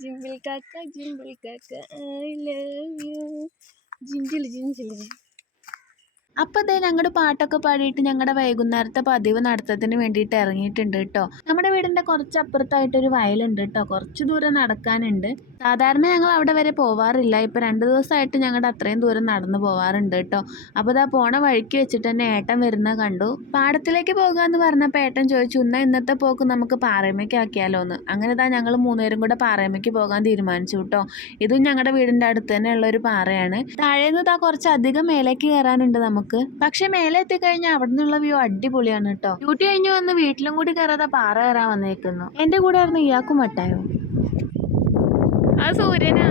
Gimbal കാക്ക ജിമ്പിൾ കാക്ക ഐ ലവ് യു ജിഞ്ചിൽ ജിഞ്ചിൽ അപ്പോൾ അതേ ഞങ്ങളുടെ പാട്ടൊക്കെ പാടിയിട്ട് ഞങ്ങളുടെ വൈകുന്നേരത്തെ പതിവ് നടത്തത്തിന് വേണ്ടിയിട്ട് ഇറങ്ങിയിട്ടുണ്ട് കേട്ടോ നമ്മുടെ വീടിന്റെ കുറച്ച് അപ്പുറത്തായിട്ടൊരു വയലുണ്ട് കേട്ടോ കുറച്ച് ദൂരം നടക്കാനുണ്ട്. സാധാരണ ഞങ്ങൾ അവിടെ വരെ പോവാറില്ല. ഇപ്പോൾ രണ്ട് ദിവസമായിട്ട് ഞങ്ങളുടെ അത്രയും ദൂരം നടന്നു പോവാറുണ്ട് കേട്ടോ അപ്പോൾ ഇതാ പോണ വഴിക്ക് വെച്ചിട്ട് തന്നെ ഏട്ടൻ വരുന്ന കണ്ടു. പാടത്തിലേക്ക് പോകുക എന്ന് പറഞ്ഞപ്പോൾ ഏട്ടൻ ചോദിച്ചു എന്നാൽ ഇന്നത്തെ പോക്ക് നമുക്ക് പാറയമയ്ക്ക് ആക്കിയാലോ എന്ന് അങ്ങനെ ഇതാ ഞങ്ങൾ മൂന്നുപേരും കൂടെ പാറയമ്മയ്ക്ക് പോകാൻ തീരുമാനിച്ചു കേട്ടോ ഇതും ഞങ്ങളുടെ വീടിന്റെ അടുത്ത് തന്നെ ഉള്ള ഒരു പാറയാണ്. താഴേന്ന് ഇതാ കുറച്ച് അധികം മേലേക്ക് കയറാനുണ്ട് നമുക്ക്. പക്ഷെ മേലെ എത്തിക്കഴിഞ്ഞാൽ അവിടെ നിന്നുള്ള വ്യൂ അടിപൊളിയാണ് കേട്ടോ ഡ്യൂട്ടി കഴിഞ്ഞു വന്ന് വീട്ടിലും കൂടി കയറാതെ പാറ കയറാൻ വന്നേക്കുന്നു. എന്റെ കൂടെ ആയിരുന്നു ഇയാൾക്കും വട്ടായോ? ആ സൂര്യനാ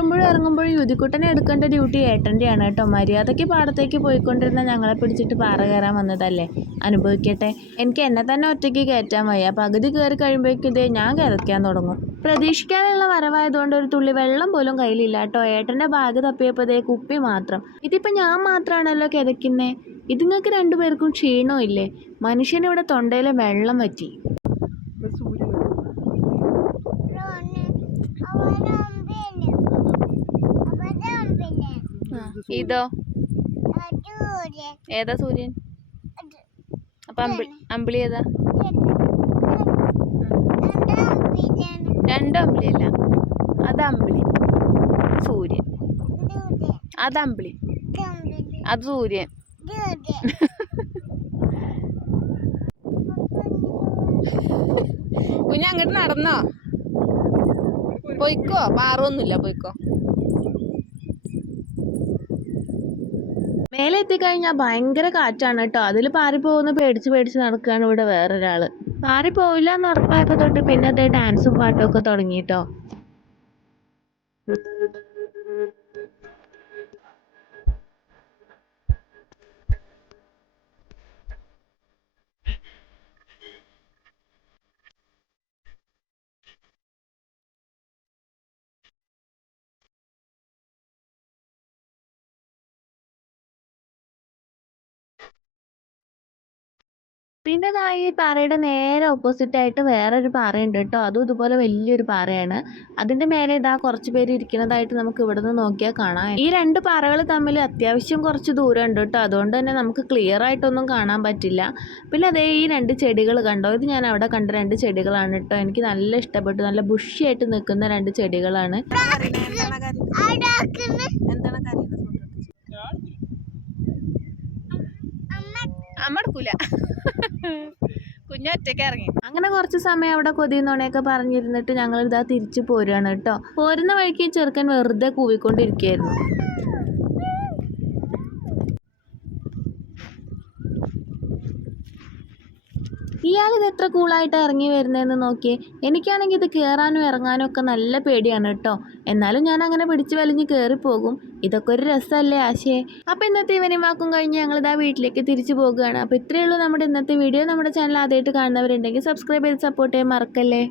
കയറുമ്പോഴും ഇറങ്ങുമ്പോഴും യുതിക്കുട്ടനെ എടുക്കേണ്ട ഡ്യൂട്ടി ഏട്ടന്റെയാണ് കേട്ടോ. മര്യാദയ്ക്ക് പാടത്തേക്ക് പോയിക്കൊണ്ടിരുന്ന ഞങ്ങളെ പിടിച്ചിട്ട് പാറ കയറാൻ വന്നതല്ലേ? അനുഭവിക്കട്ടെ. എനിക്ക് എന്നെ തന്നെ ഒറ്റയ്ക്ക് കയറ്റാൻ വയ്യ. പകുതി കയറി കഴിയുമ്പോഴേക്കും ഇതേ ഞാൻ കയറിക്കാൻ തുടങ്ങും. പ്രതീക്ഷിക്കാനുള്ള വരവായതുകൊണ്ട് ഒരു തുള്ളി വെള്ളം പോലും കയ്യിലില്ല കേട്ടോ. ഏട്ടന്റെ ബാഗ് തപ്പിയപ്പോൾ ദേ കുപ്പി മാത്രം. ഇതിപ്പോൾ ഞാൻ മാത്രമാണല്ലോ കിതയ്ക്കുന്നേ? ഇതുങ്ങൾക്ക് രണ്ടുപേർക്കും ക്ഷീണവും ഇല്ലേ മനുഷ്യനിവിടെ തൊണ്ടയിൽ വെള്ളം വറ്റി ഇതോ. ഏതാ സൂര്യൻ? അപ്പൊ അമ്പിളി അമ്പിളി ഏതാ? രണ്ടും അമ്പിളിയല്ല. അത് അമ്പിളി. സൂര്യൻ. അത് അമ്പിളി. അത് സൂര്യൻ. കുഞ്ഞ് അങ്ങോട്ട് നടന്നോ? പൊയ്ക്കോ. പാറൊന്നുമില്ല പൊയ്ക്കോ. മേലെ എത്തിക്കഴിഞ്ഞാൽ ഭയങ്കര കാറ്റാണ് കേട്ടോ. അതിൽ പാറിപ്പോകുന്ന പേടിച്ച് പേടിച്ച് നടക്കുകയാണ് ഇവിടെ വേറൊരാൾ പാറിപ്പോവില്ല എന്ന് ഉറപ്പായപ്പോൾ തൊട്ട് പിന്നെ അതേ ഡാൻസും പാട്ടും ഒക്കെ തുടങ്ങി കേട്ടോ. പിന്നെ ദാ ഈ പാറയുടെ നേരെ ഓപ്പോസിറ്റ് ആയിട്ട് വേറൊരു പാറയുണ്ട് കേട്ടോ. അതും ഇതുപോലെ വലിയൊരു പാറയാണ്. അതിന്റെ മേലെ ഇതാ കുറച്ച് പേര് ഇരിക്കുന്നതായിട്ട് നമുക്ക് ഇവിടെ നിന്ന് നോക്കിയാൽ കാണാം ഈ രണ്ട് പാറകൾ തമ്മിൽ അത്യാവശ്യം കുറച്ച് ദൂരം ഉണ്ട് കേട്ടോ. അതുകൊണ്ട് തന്നെ നമുക്ക് ക്ലിയർ ആയിട്ടൊന്നും കാണാൻ പറ്റില്ല. പിന്നെ അതേ ഈ രണ്ട് ചെടികൾ കണ്ടോ? ഇത് ഞാൻ അവിടെ കണ്ട രണ്ട് ചെടികളാണ് കേട്ടോ. എനിക്ക് നല്ല ഇഷ്ടപ്പെട്ടു. നല്ല ബുഷിയായിട്ട് നിൽക്കുന്ന രണ്ട് ചെടികളാണ്. എന്താണ് എടുക്കൂല കുഞ്ഞ ഒറ്റയ്ക്ക് ഇറങ്ങി. അങ്ങനെ കുറച്ച് സമയം അവിടെ കൊതിയെന്നോണയൊക്കെ പറഞ്ഞിരുന്നിട്ട് ഞങ്ങൾ ഇതാ തിരിച്ചു പോരുകയാണ് കേട്ടോ. പോരുന്ന വഴിക്ക് ചെറുക്കൻ വെറുതെ കൂവിക്കൊണ്ടിരിക്കുകയായിരുന്നു. ഇയാൾ ഇത് എത്ര കൂളായിട്ട് ഇറങ്ങി വരുന്നതെന്ന് നോക്കിയേ. എനിക്കാണെങ്കിൽ ഇത് കയറാനും ഇറങ്ങാനും ഒക്കെ നല്ല പേടിയാണ് കേട്ടോ. എന്നാലും ഞാൻ അങ്ങനെ പിടിച്ചു വലിഞ്ഞ് കയറിപ്പോകും ഇതൊക്കെ ഒരു രസമല്ലേ ആശയെ അപ്പോൾ ഇന്നത്തെ ഈവനിങ് വാക്കും കഴിഞ്ഞ് ഞങ്ങളിതാ വീട്ടിലേക്ക് തിരിച്ചു പോകുകയാണ്. അപ്പോൾ ഇത്രയേ ഉള്ളൂ നമ്മുടെ ഇന്നത്തെ വീഡിയോ. നമ്മുടെ ചാനൽ ആദ്യമായിട്ട് കാണുന്നവരുണ്ടെങ്കിൽ സബ്സ്ക്രൈബ് ചെയ്ത് സപ്പോർട്ട് ചെയ്യാൻ മറക്കല്ലേ?